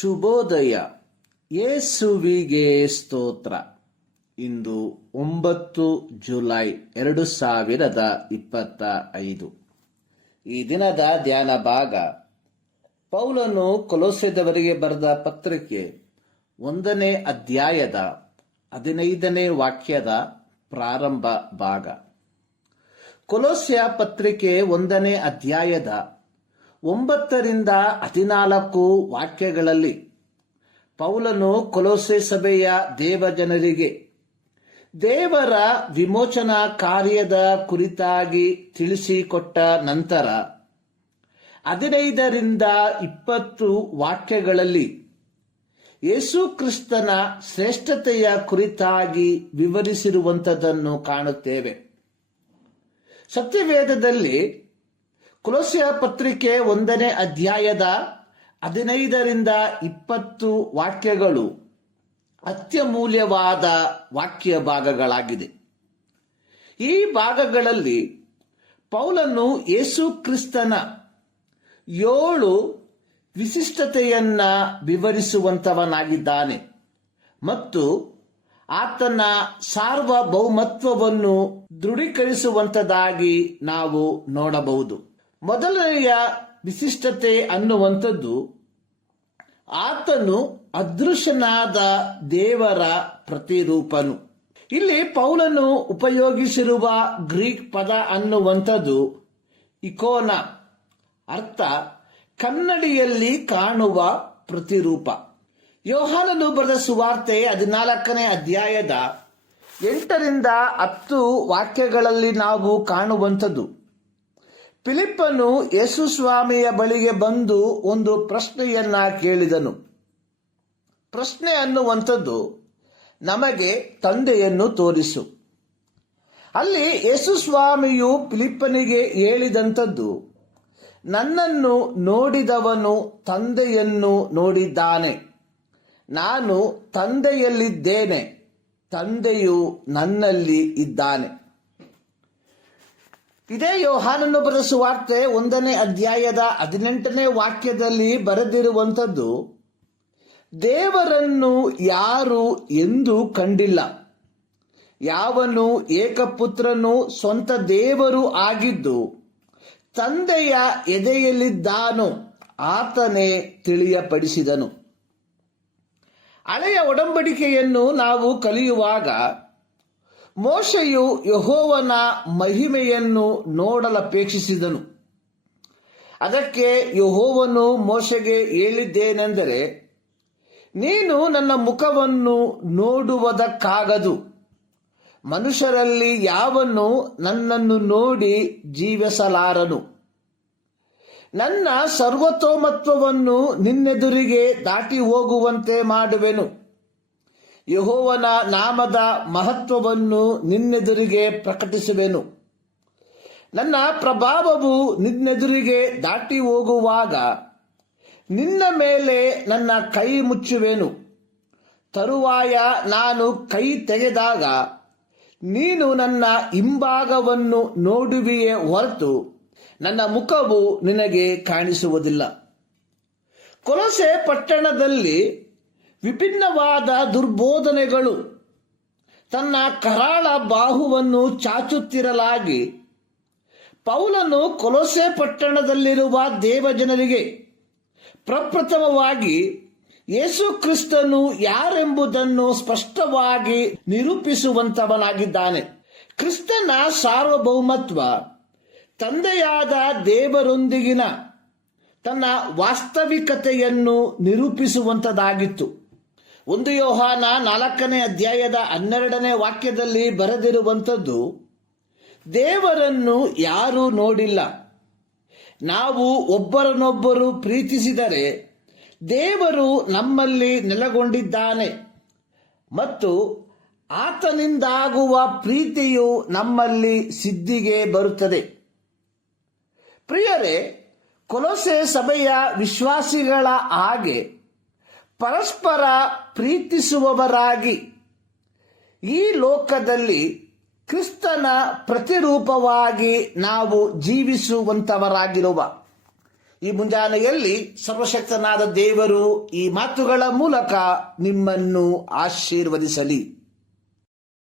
ಶುಭೋದಯ. ಯೇಸುವಿಗೆ ಸ್ತೋತ್ರ. ಇಂದು ಒಂಬತ್ತು ಜುಲೈ ಎರಡು ಸಾವಿರದ ಇಪ್ಪತ್ತ ಐದು. ಈ ದಿನದ ಧ್ಯಾನ ಭಾಗ. ಪೌಲನು ಕೊಲೋಸೆದವರಿಗೆ ಬರೆದ ಪತ್ರಿಕೆ ಒಂದನೇ ಅಧ್ಯಾಯದ ಹದಿನೈದನೇ ವಾಕ್ಯದ ಪ್ರಾರಂಭ ಭಾಗ. ಕೊಲೋಸ್ಯ ಪತ್ರಿಕೆ ಒಂದನೇ ಅಧ್ಯಾಯದ ಒಂಬತ್ತರಿಂದ ಹದಿನಾಲ್ಕು ವಾಕ್ಯಗಳಲ್ಲಿ ಪೌಲನು ಕೊಲೋಸೆ ಸಭೆಯ ದೇವಜನರಿಗೆ ದೇವರ ವಿಮೋಚನಾ ಕಾರ್ಯದ ಕುರಿತಾಗಿ ತಿಳಿಸಿಕೊಟ್ಟ ನಂತರ ಹದಿನೈದರಿಂದ ಇಪ್ಪತ್ತು ವಾಕ್ಯಗಳಲ್ಲಿ ಯೇಸು ಕ್ರಿಸ್ತನ ಶ್ರೇಷ್ಠತೆಯ ಕುರಿತಾಗಿ ವಿವರಿಸಿರುವಂಥದ್ದನ್ನು ಕಾಣುತ್ತೇವೆ. ಸತ್ಯವೇದದಲ್ಲಿ ಕುಲಸ್ಯ ಪತ್ರಿಕೆ ಒಂದನೇ ಅಧ್ಯಾಯದ ಹದಿನೈದರಿಂದ ಇಪ್ಪತ್ತು ವಾಕ್ಯಗಳು ಅತ್ಯಮೂಲ್ಯವಾದ ವಾಕ್ಯ ಭಾಗಗಳಾಗಿದೆ. ಈ ಭಾಗಗಳಲ್ಲಿ ಪೌಲನು ಯೇಸು ಕ್ರಿಸ್ತನ ಏಳು ವಿಶಿಷ್ಟತೆಯನ್ನ ವಿವರಿಸುವಂತವನಾಗಿದ್ದಾನೆ ಮತ್ತು ಆತನ ಸಾರ್ವಭೌಮತ್ವವನ್ನು ದೃಢೀಕರಿಸುವಂತದಾಗಿ ನಾವು ನೋಡಬಹುದು. ಮೊದಲನೆಯ ವಿಶಿಷ್ಟತೆ ಅನ್ನುವಂಥದ್ದು ಆತನು ಅದೃಶ್ಯನಾದ ದೇವರ ಪ್ರತಿರೂಪನು. ಇಲ್ಲಿ ಪೌಲನು ಉಪಯೋಗಿಸಿರುವ ಗ್ರೀಕ್ ಪದ ಅನ್ನುವಂಥದ್ದು ಇಕೋನ. ಅರ್ಥ, ಕನ್ನಡಿಯಲ್ಲಿ ಕಾಣುವ ಪ್ರತಿರೂಪ. ಯೋಹಾನನು ಬರೆದ ಸುವಾರ್ತೆ ಹದಿನಾಲ್ಕನೇ ಅಧ್ಯಾಯದ ಎಂಟರಿಂದ ಹತ್ತು ವಾಕ್ಯಗಳಲ್ಲಿ ನಾವು ಕಾಣುವಂಥದ್ದು. ಫಿಲಿಪ್ಪನು ಯೇಸು ಸ್ವಾಮಿಯ ಬಳಿಗೆ ಬಂದು ಒಂದು ಪ್ರಶ್ನೆಯನ್ನ ಕೇಳಿದನು. ಪ್ರಶ್ನೆ ಅನ್ನುವಂಥದ್ದು ನಮಗೆ ತಂದೆಯನ್ನು ತೋರಿಸು. ಅಲ್ಲಿ ಯೇಸು ಸ್ವಾಮಿಯು ಫಿಲಿಪ್ಪನಿಗೆ ಹೇಳಿದಂಥದ್ದು, ನನ್ನನ್ನು ನೋಡಿದವನು ತಂದೆಯನ್ನು ನೋಡಿದ್ದಾನೆ. ನಾನು ತಂದೆಯಲ್ಲಿದ್ದೇನೆ. ತಂದೆಯು ನನ್ನಲ್ಲಿ ಇದ್ದಾನೆ. ಇದೇ ಯೋಹಾನನ್ನು ಬರೆದ ಸುವಾರ್ತೆ ಒಂದನೇ ಅಧ್ಯಾಯದ ಹದಿನೆಂಟನೇ ವಾಕ್ಯದಲ್ಲಿ ಬರೆದಿರುವಂಥದ್ದು, ದೇವರನ್ನು ಯಾರು ಎಂದು ಕಂಡಿಲ್ಲ. ಯಾವನು ಏಕಪುತ್ರನು ಸ್ವಂತ ದೇವರು ಆಗಿದ್ದು, ತಂದೆಯ ಎದೆಯಲ್ಲಿದ್ದಾನೋ ಆತನೇ ತಿಳಿಯಪಡಿಸಿದನು. ಹಳೆಯ ಒಡಂಬಡಿಕೆಯನ್ನು ನಾವು ಕಲಿಯುವಾಗ ಮೋಶೆಯು ಯಹೋವನ ಮಹಿಮೆಯನ್ನು ನೋಡಲಪೇಕ್ಷಿಸಿದನು. ಅದಕ್ಕೆ ಯಹೋವನು ಮೋಶೆಗೆ ಹೇಳಿದ್ದೇನೆಂದರೆ, ನೀನು ನನ್ನ ಮುಖವನ್ನು ನೋಡುವುದಕ್ಕಾಗದು. ಮನುಷ್ಯರಲ್ಲಿ ಯಾವನು ನನ್ನನ್ನು ನೋಡಿ ಜೀವಿಸಲಾರನು. ನನ್ನ ಸರ್ವತೋಮತ್ವವನ್ನು ನಿನ್ನೆದುರಿಗೆ ದಾಟಿ ಹೋಗುವಂತೆ ಮಾಡುವೆನು. ಯಹೋವನ ನಾಮದ ಮಹತ್ವವನ್ನು ನಿನ್ನೆದುರಿಗೆ ಪ್ರಕಟಿಸುವೆನು. ನನ್ನ ಪ್ರಭಾವವು ನಿನ್ನೆದುರಿಗೆ ದಾಟಿ ಹೋಗುವಾಗ ನಿನ್ನ ಮೇಲೆ ನನ್ನ ಕೈ ಮುಚ್ಚುವೆನು. ತರುವಾಯ ನಾನು ಕೈ ತೆಗೆದಾಗ ನೀನು ನನ್ನ ಹಿಂಭಾಗವನ್ನು ನೋಡುವಿಯೇ ಹೊರತು ನನ್ನ ಮುಖವು ನಿನಗೆ ಕಾಣಿಸುವುದಿಲ್ಲ. ಕೊಲಸೆ ಪಟ್ಟಣದಲ್ಲಿ ವಿಭಿನ್ನವಾದ ದುರ್ಬೋಧನೆಗಳು. ತನ್ನ ಕರಾಳ ಬಾಹುವನ್ನು ಚಾಚುತ್ತಿರಲಾಗಿ ಪೌಲನು ಕೊಲೊಸೆ ಪಟ್ಟಣದಲ್ಲಿರುವ ದೇವಜನರಿಗೆ ಪ್ರಪ್ರಥಮವಾಗಿ ಯೇಸು ಕ್ರಿಸ್ತನು ಯಾರೆಂಬುದನ್ನು ಸ್ಪಷ್ಟವಾಗಿ ನಿರೂಪಿಸುವಂತವನಾಗಿದ್ದಾನೆ. ಕ್ರಿಸ್ತನ ಸಾರ್ವಭೌಮತ್ವ ತಂದೆಯಾದ ದೇವರೊಂದಿಗಿನ ತನ್ನ ವಾಸ್ತವಿಕತೆಯನ್ನು ನಿರೂಪಿಸುವಂತದಾಗಿತ್ತು. ಒಂದು ಯೋಹಾನ ನಾಲ್ಕನೇ ಅಧ್ಯಾಯದ ಹನ್ನೆರಡನೇ ವಾಕ್ಯದಲ್ಲಿ ಬರೆದಿರುವಂಥದ್ದು, ದೇವರನ್ನು ಯಾರೂ ನೋಡಿಲ್ಲ. ನಾವು ಒಬ್ಬರನ್ನೊಬ್ಬರು ಪ್ರೀತಿಸಿದರೆ ದೇವರು ನಮ್ಮಲ್ಲಿ ನೆಲೆಗೊಂಡಿದ್ದಾನೆ. ಮತ್ತು ಆತನಿಂದಾಗುವ ಪ್ರೀತಿಯು ನಮ್ಮಲ್ಲಿ ಸಿದ್ಧಿಗೆ ಬರುತ್ತದೆ. ಪ್ರಿಯರೇ, ಕೊಲೊಸೆ ಸಭೆಯ ವಿಶ್ವಾಸಿಗಳ ಹಾಗೆ ಪರಸ್ಪರ ಪ್ರೀತಿಸುವವರಾಗಿ. ಈ ಲೋಕದಲ್ಲಿ ಕ್ರಿಸ್ತನ ಪ್ರತಿರೂಪವಾಗಿ ನಾವು ಜೀವಿಸುವಂತವರಾಗಿರುವ. ಈ ಮುಂಜಾನೆಯಲ್ಲಿ ಸರ್ವಶಕ್ತನಾದ ದೇವರು ಈ ಮಾತುಗಳ ಮೂಲಕ ನಿಮ್ಮನ್ನು ಆಶೀರ್ವದಿಸಲಿ.